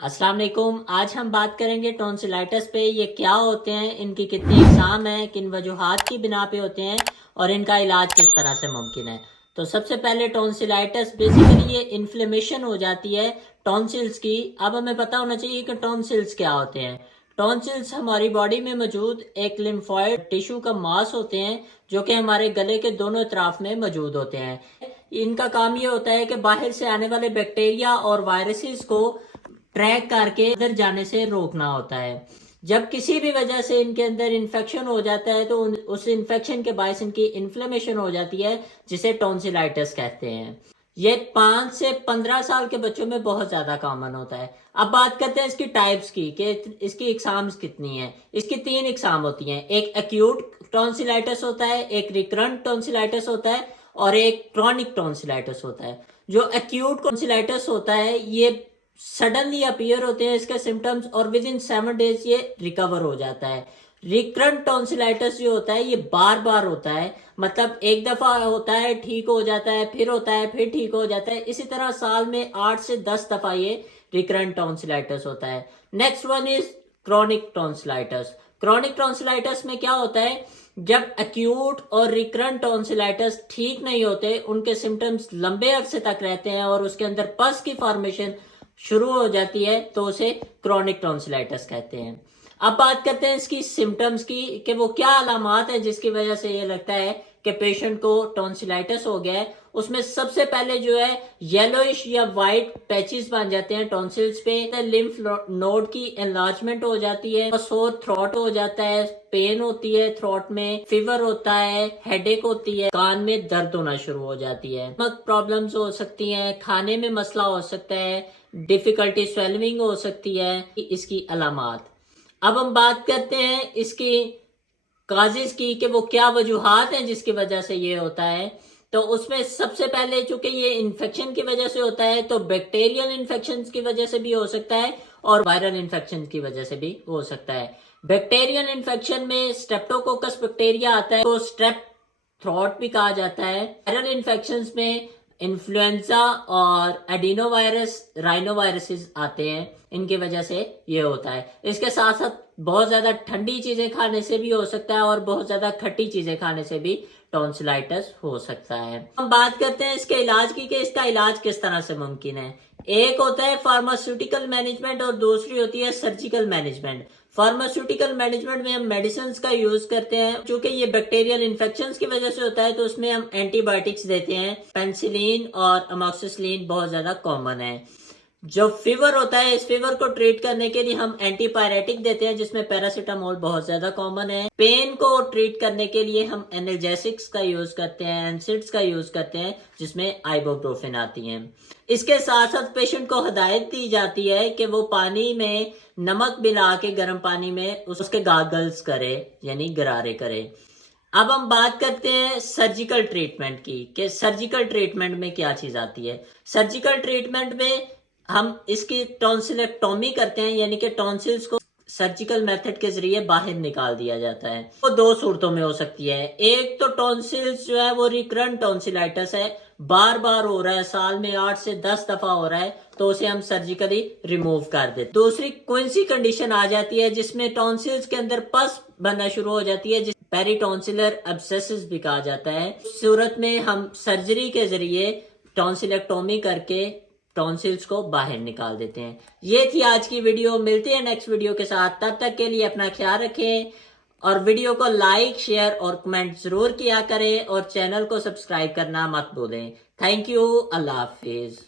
अस्सलाम वालेकुम। आज हम बात करेंगे टॉन्सिलाइटिस पे। ये क्या होते हैं, इनकी कितनी इकसाम है, किन वजूहात की बिना पे होते हैं और इनका इलाज किस तरह से मुमकिन है। तो सबसे पहले टॉन्सिलाइटिस बेसिकली ये इन्फ्लेमेशन हो जाती है टॉन्सिल्स की। अब हमें पता होना चाहिए कि टॉन्सिल्स क्या होते हैं। टॉन्सिल्स हमारी बॉडी में मौजूद एक लिम्फॉइड टिश्यू का मास होते हैं जो कि हमारे गले के दोनों तरफ में मौजूद होते हैं। इनका काम ये होता है कि बाहर से आने वाले बैक्टीरिया और वायरसेस को ट्रैक करके अंदर जाने से रोकना होता है। जब किसी भी वजह से इनके अंदर इन्फेक्शन हो जाता है तो उस इन्फेक्शन के बायस इनकी इन्फ्लेमेशन हो जाती है, जिसे टॉन्सिलाइटिस कहते हैं। ये 5 से 15 साल के बच्चों में बहुत ज्यादा कॉमन होता है। अब बात करते हैं इसकी टाइप्स की कि इसकी इकसाम्स कितनी हैं। इसकी 3 इकसाम होती हैं। एक एक्यूट टॉन्सिलाइटिस होता है, एक रिकरेंट टॉन्सिलाइटिस होता है और एक क्रॉनिक टॉन्सिलाइटिस होता है। जो एक्यूट टॉन्सिलाइटिस होता है ये सडनली अपीयर होते हैं इसके सिम्टम्स और विद इन 7 डेज ये रिकवर हो जाता है। रिकरेंट टॉन्सिलाइटिस जो होता है ये बार बार होता है, मतलब एक दफा होता है ठीक हो जाता है, फिर होता है, फिर ठीक हो जाता है। इसी तरह साल में 8 से 10 दफा ये रिकरेंट टॉन्सिलाइटिस होता है। Next one is chronic tonsillitis. Chronic tonsillitis में क्या होता है, जब एक्यूट और रिकरेंट टॉन्सिलाइटिस ठीक नहीं होते, उनके सिम्टम्स लंबे अरसे तक रहते हैं और उसके अंदर पस की फॉर्मेशन शुरू हो जाती है, तो उसे क्रॉनिक टॉन्सिलाइटिस कहते हैं। अब बात करते हैं इसकी सिम्टम्स की कि वो क्या अलामात है जिसकी वजह से ये लगता है कि पेशेंट को टॉन्सिलाइटिस हो गया है। उसमें सबसे पहले जो है येलोइश या वाइट पैचेस बन जाते हैं टॉन्सिल्स पे, लिम्फ नोड की एनलार्जमेंट हो जाती है, सोर थ्रोट हो जाता है, पेन होती है थ्रोट में, फीवर होता है, हेडेक होती है, कान में दर्द होना शुरू हो जाती है, प्रॉब्लम्स हो सकती हैं, खाने में मसला हो सकता है, डिफिकल्टी स्वेलिंग हो सकती है। इसकी अलामात। अब हम बात करते हैं इसकी काजेस की कि वो क्या वजूहात हैं जिसकी वजह से ये होता है। तो उसमें सबसे पहले चूंकि ये इन्फेक्शन की वजह से होता है तो बैक्टीरियल इन्फेक्शन की वजह से भी हो सकता है और वायरल इन्फेक्शन की वजह से भी हो सकता है। बैक्टीरियल इन्फेक्शन में स्ट्रेप्टोकोकस बैक्टीरिया आता है, तो स्ट्रेप थ्रोट भी कहा जाता है। वायरल इन्फेक्शन में इन्फ्लुएंजा और एडिनोवायरस, राइनोवायरसेस आते हैं, इनकी वजह से ये होता है। इसके साथ साथ बहुत ज्यादा ठंडी चीजें खाने से भी हो सकता है और बहुत ज्यादा खट्टी चीजें खाने से भी टॉन्सिलाइटिस हो सकता है। हम बात करते हैं इसके इलाज की कि इसका इलाज किस तरह से मुमकिन है। एक होता है फार्मास्यूटिकल मैनेजमेंट और दूसरी होती है सर्जिकल मैनेजमेंट। फार्मास्यूटिकल मैनेजमेंट में हम मेडिसिन का यूज करते हैं, क्योंकि ये बैक्टीरियल इन्फेक्शन की वजह से होता है तो उसमें हम एंटीबायोटिक्स देते हैं। पेनिसिलिन और अमोक्सिसिलिन बहुत ज्यादा कॉमन है। जो फीवर होता है, इस फीवर को ट्रीट करने के लिए हम एंटीपायरेटिक देते हैं जिसमें पैरासीटामोल बहुत ज्यादा कॉमन है। पेन को ट्रीट करने के लिए हम एनाल्जेसिक्स का यूज करते हैं, एनसिड्स का यूज करते हैं जिसमें आइबोप्रोफेन आती हैं। इसके साथ साथ पेशेंट को हिदायत दी जाती है कि वो पानी में नमक मिला के गर्म पानी में उसके गागल्स करे, यानी गरारे करे। अब हम बात करते हैं सर्जिकल ट्रीटमेंट की कि सर्जिकल ट्रीटमेंट में क्या चीज आती है। सर्जिकल ट्रीटमेंट में हम इसकी टॉन्सिलेक्टोमी करते हैं, यानी कि टॉन्सिल्स को सर्जिकल मेथड के जरिए बाहर निकाल दिया जाता है। वो 2 सूरतों में हो सकती है। एक तो टॉन्सिल्स जो है वो रिकरेंट टॉन्सिलाइटिस है, बार बार हो रहा है, साल में 8 से 10 दफा हो रहा है, तो उसे हम सर्जिकली रिमूव कर देते। दूसरी क्विंसी कंडीशन आ जाती है जिसमें टॉन्सिल्स के अंदर पस बनना शुरू हो जाती है, जिस पेरिटॉन्सिलर एब्सेसिस भी कहा जाता है। सूरत में हम सर्जरी के जरिए टॉन्सिलेक्टोमी करके टॉन्सिल्स को बाहर निकाल देते हैं। ये थी आज की वीडियो। मिलते हैं नेक्स्ट वीडियो के साथ, तब तक के लिए अपना ख्याल रखें और वीडियो को लाइक, शेयर और कमेंट जरूर किया करें और चैनल को सब्सक्राइब करना मत भूलें। Thank you. Allah Hafiz.